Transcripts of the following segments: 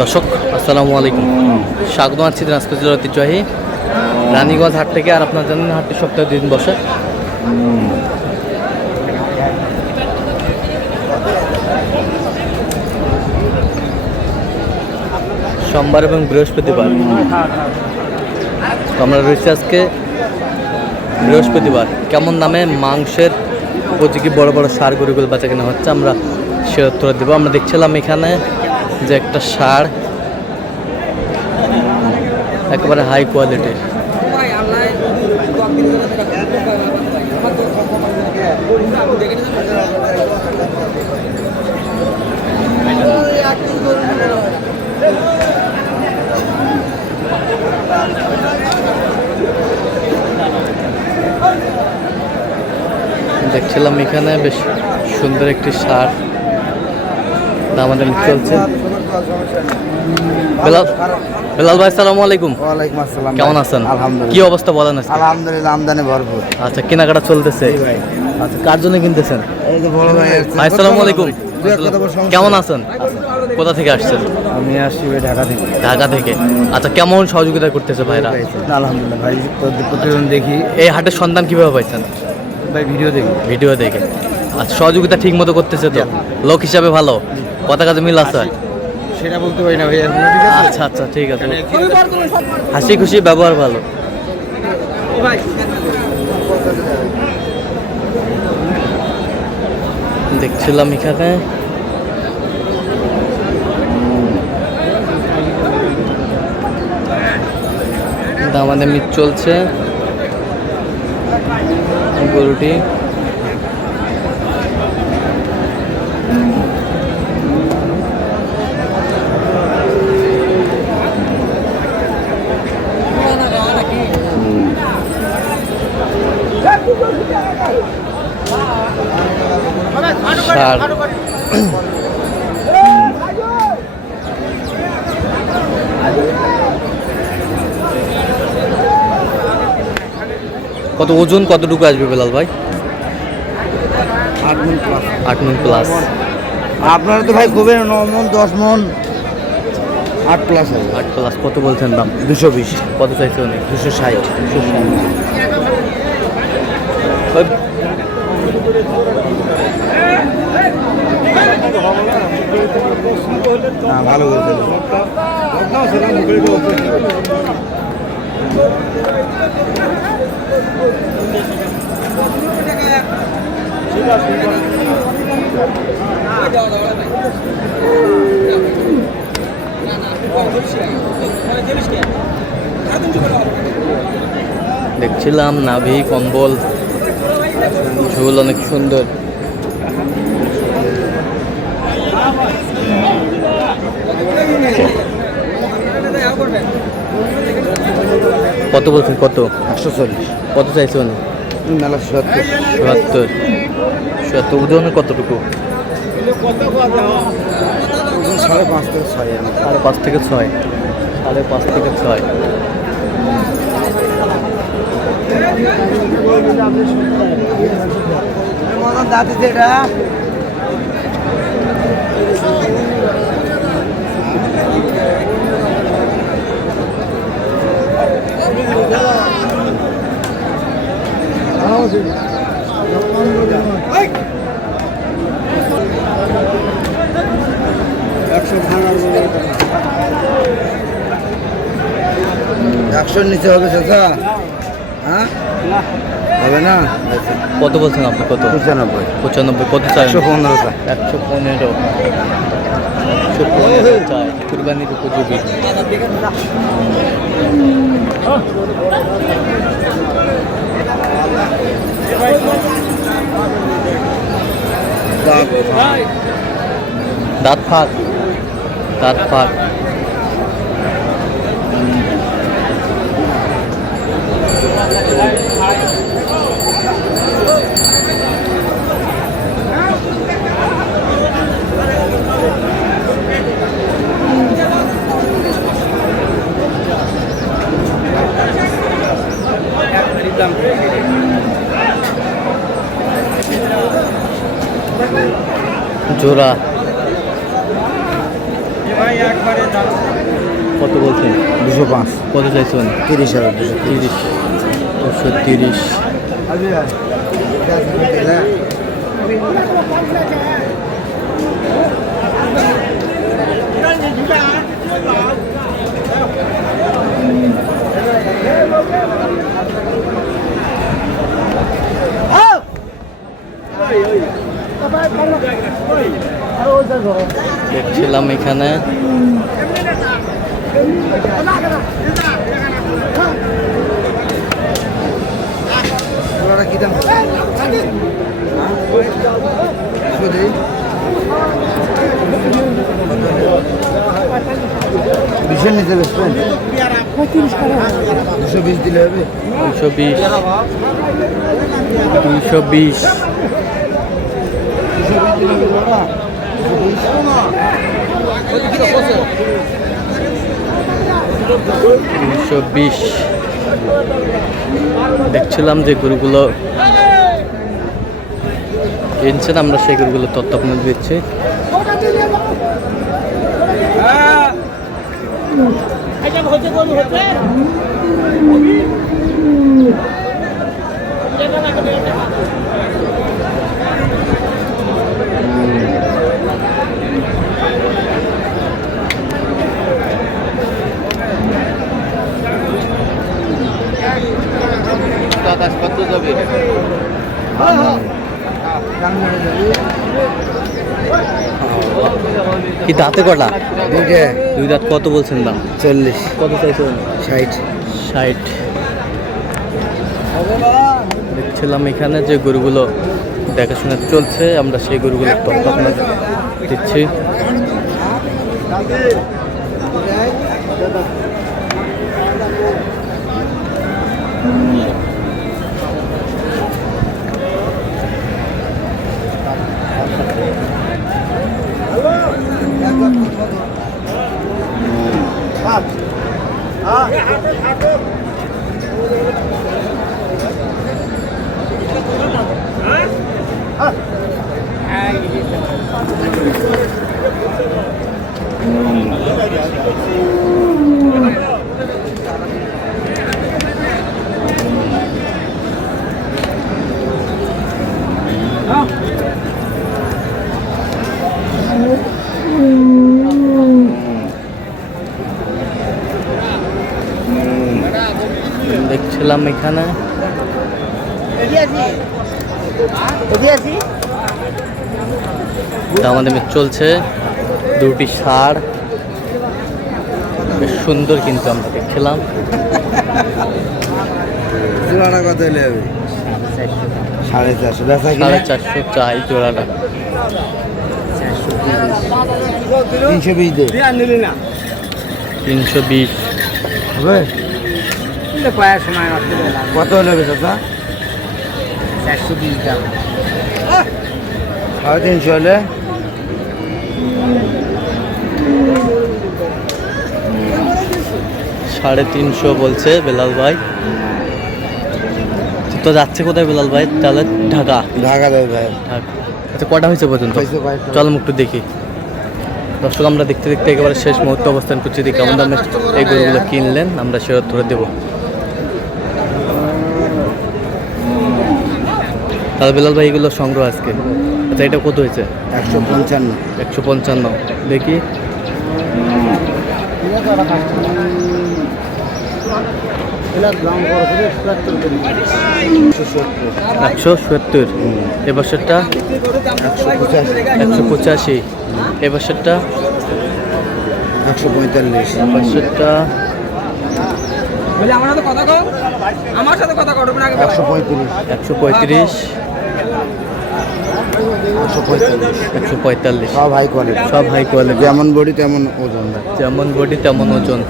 দর্শক আসসালামু আলাইকুম, স্বাগত আছি দিনাজপুর জেলার ঐতিহ্যবাহী রানীগঞ্জ হাট থেকে। আর আপনার জানেন হাটটি সপ্তাহে 2 দিন বসে। সোমবার এবং বৃহস্পতিবার। তো আমরা রয়েছি আজকে বৃহস্পতিবার। কেমন দামে মাংসের উপযোগী বড় বড় ষাঁড় গরুগুলো বেচা কেনা হচ্ছে আমরা সে উত্তর দেবো। আমরা দেখছিলাম এখানে যে একটা ষাঁড় একেবারে হাই কোয়ালিটির। দেখছিলাম এখানে বেশ সুন্দর একটি ষাঁড় আমাদের চলছে। বেলাল ভাই আসসালামু আলাইকুম। ওয়ালাইকুম আসসালাম। কেমন আছেন? আলহামদুলিল্লাহ। কি অবস্থা বলেন? আলহামদুলিল্লাহ, আমদানি ভরপুর। আচ্ছা, কেনাকাটা চলতেছে। আচ্ছা, কার জন্য কিনতেছেন? এই যে বড় ভাই আসছে। আসসালামু আলাইকুম। কেমন আছেন? কোথা থেকে আসছেন? আমি আসছি ঢাকা থেকে। ঢাকা থেকে। আচ্ছা, কেমন সহযোগিতা করতেছে ভাইরা? আলহামদুলিল্লাহ ভাই, প্রতিদিন দেখি। এই হাটের সন্ধান কিভাবে পাইছেন? ভাই ভিডিও দেখি। ভিডিও দেখে। আচ্ছা, সহযোগিতা ঠিক মতো করতেছে তো? লোক হিসাবে ভালো, কথা কাজে মিল আছে? সেটা বলতে পারি না ভাই। আচ্ছা আচ্ছা, ঠিক আছে। হাসি খুশি ব্যবহার ভালো। দেখছিলাম এখানে দামাদামি চলছে গরুটি। কত ওজন কতটুকু আসবে বেলাল ভাই? 8 মণ প্লাস। 8 মণ প্লাস। আপনারা তো ভাই খুবই 9 মণ 10 মণ 8 প্লাস হবে। 8 প্লাস। কত বলছেন দাম? 220। কত চাইছে উনি? 260। ভালো বলছেন। দেখছিলাম নাভি কম্বল ঝোল অনেক সুন্দর। কত বলছেন? কত? 140। কত চাইছে উনি? মেলা 70। 77। ওজনে কতটুকু? 5.5 থেকে 6। 5.5 থেকে 6। 5.5 থেকে 6। দাঁত যেটা একশোর নিচে হবে চাচা? হ্যাঁ হবে না। কত বলছেন আপনি? কত? 95। 95। কত চাই? 115। 115। 115 চাই। কুরবানির উপযোগী। দাঁত ফাঁক। দাঁত ফাঁক। জোড়া কত বলছেন? 205। কত চাইছেন? 30,000। 30, 230। দেখছিলাম এখানে কি দাম? বিশের নিতে বেসবেন? 220 দিলে হবে? 220, 220, 220। দেখছিলাম যে গরুগুলো কিনছেন, আমরা সেই গরুগুলো তথ্য আপনাদের দিচ্ছি। কত যাবে? কি দাঁতে কটা? দুইটা। দুই দাঁত। কত বলছেন দাম? 40। কত চাইছেন? 60। 60। দেখছিলাম এখানে যে গরুগুলো দেখাশোনা চলছে, আমরা সেই গরুগুলো তথ্য আপনাদের দিচ্ছি। দেখছিলাম এখানে দামাদামি চলছে। দুটি ষাঁড় বেশ সুন্দর, কিন্তু আমরা দেখছিলাম। জোড়াটা কত হলে হবে? 450। বেচা কিনা? 450 চাই জোড়াটা। 320 দে। 320 হবে? কত হলে হবে চাচা? 420 দাম। 350 হলে? সাড়ে 350 বলছে বেলাল ভাই। তো যাচ্ছে কোথায় বেলাল ভাই? তাহলে ঢাকা। ঢাকা দেবে ভাই। ঢাকা। আচ্ছা, কটা হয়েছে পর্যন্ত? হয়েছে কয়েকটা। চল একটু দেখি। দর্শক, আমরা দেখতে দেখতে একেবারে শেষ মুহূর্তে অবস্থান করছি। দেখি কেমন দামে এই গরুগুলো কিনলেন, আমরা সেটা ধরে দেবো। তাহলে বেলাল ভাই, এগুলো সংগ্রহ আজকে। আচ্ছা, এটা কত হয়েছে? 155। 155। দেখি। দাম 170। এবছরটা 185। এবছরটা 145। এবছরটা আমার সাথে কথা কও, আমার সাথে কথা কও, 135। 135। 145। সব হাই কোয়ালিটি। সব হাই কোয়ালিটি। যেমন বডি তেমন ওজন। যেমন বডি তেমন ওজন।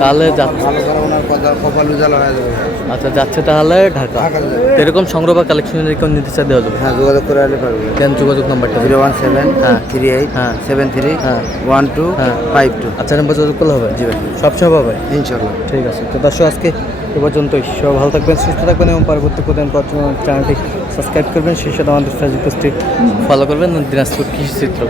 তাহলে যাচ্ছে। ভালো করে ওনার কথা কপাল উজালা হয়ে যাবে। আচ্ছা, যাচ্ছে তাহলে ঢাকা। ঢাকা যাবে। এরকম সংগ্রহ বা কালেকশনের কেউ নিতে চাই দেওয়া যাবে? হ্যাঁ, যোগাযোগ করে আসলে পারবে। দেন যোগাযোগ নাম্বারটা। 017 হ্যাঁ। 38 হ্যাঁ। 73 হ্যাঁ। 12 হ্যাঁ। 52। আচ্ছা, নাম্বার যোগাযোগ করলে হবে? জি ভাই, সবসময় পাবে? ইনশাল্লাহ। ঠিক আছে। তো দর্শক, আজকে এ পর্যন্তই। সব ভালো থাকবেন, সুস্থ থাকবেন এবং পরবর্তী প্রতিদিন চ্যানেলটি সাবস্ক্রাইব করবেন, সেই সাথে আমাদের ফেসবুক পেজটি ফলো করবেন, দিনাজপুর কৃষি চিত্র।